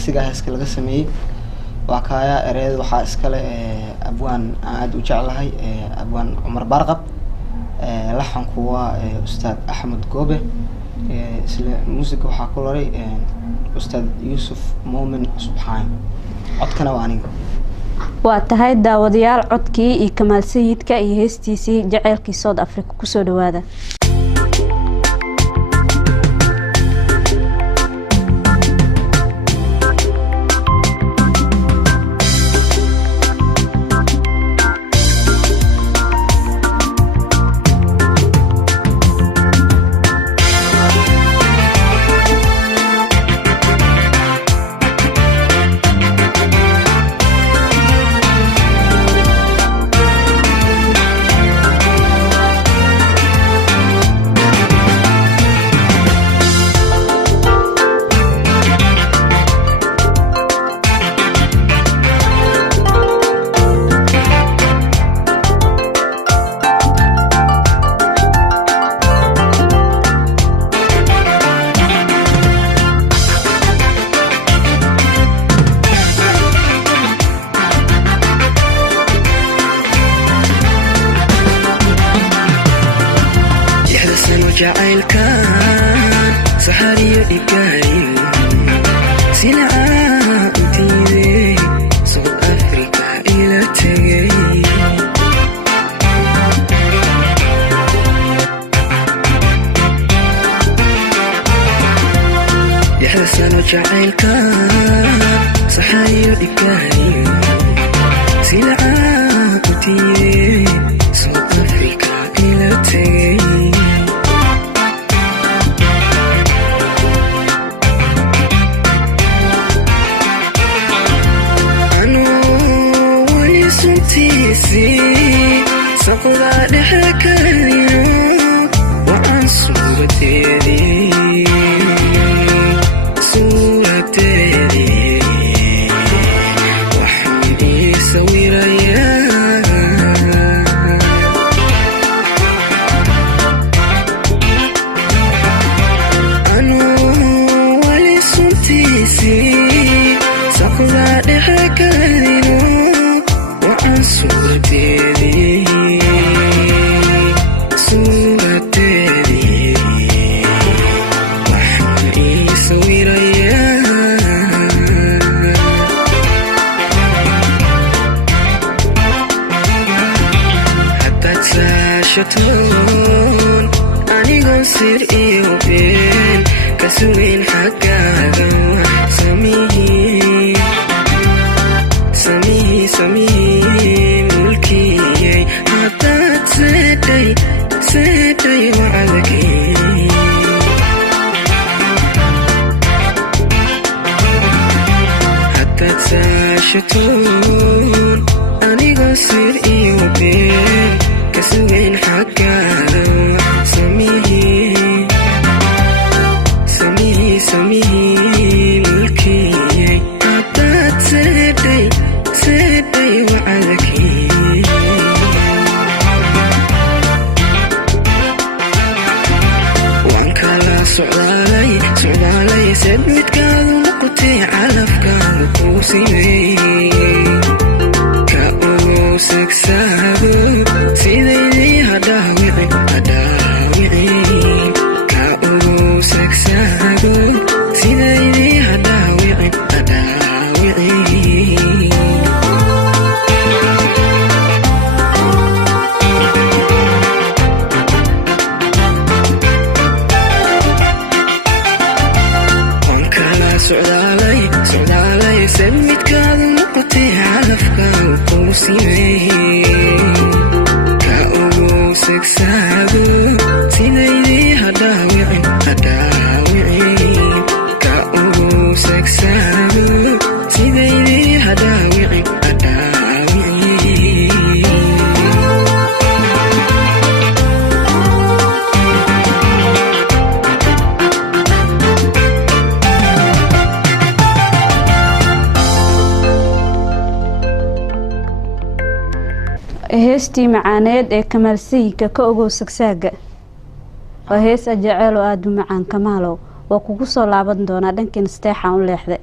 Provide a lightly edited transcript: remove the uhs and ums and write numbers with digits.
asiga heeska laga sameeyay waa kaaya ereed waxa iskale abwaan aad u jeclahay abwaan Umar Barqab laxanku waa ustaad Axmed Goobe isla music waxa ku laray ustaad Yusuf Muumin Subxaan codkana waa aniga waa tahay daawadayaal codkii iyo Kamaal sayidka iyo heestiisii jaceylkii South Africa ku soo dhawaada jacaylka saxariyo igaayo sinaa intiiday South Africa ila tagay sano jacaylka saxariyo igaayo sinaa intiiday South Africa ila tagay سقطا لحكاية وعن صورتي وحمدي سويريا أنا ولي صمتيسي سقطا لحكاية وعن صورتي شتون أني قصير إيوبين كسوين حقاقا سميه ملكي حتى تسيدي وعلكي حتى تساشتون أني قصير إيوبين كسوين حقاقا سميه ملكي حتى تسيدي وعلكي وانك لا سعدالي سبت قاذو نقطي على فكار وكوسيني كأولو سكسابو سيدي هداوعي كأولو سكسابو سيدي هداوعي سعدالي سميت كاذو نقطي على فكار وكوسيني كأولو سكسابو سيدي هداوعي كأولو سكسابو سيدي هداوعي heestii macaaneed ee Kamaal sayidka ka ogow sagsaaga waa hees jacayl oo aad u macaan Kamaalow waa kugu soo laaban doona dhankan isteexan u leexday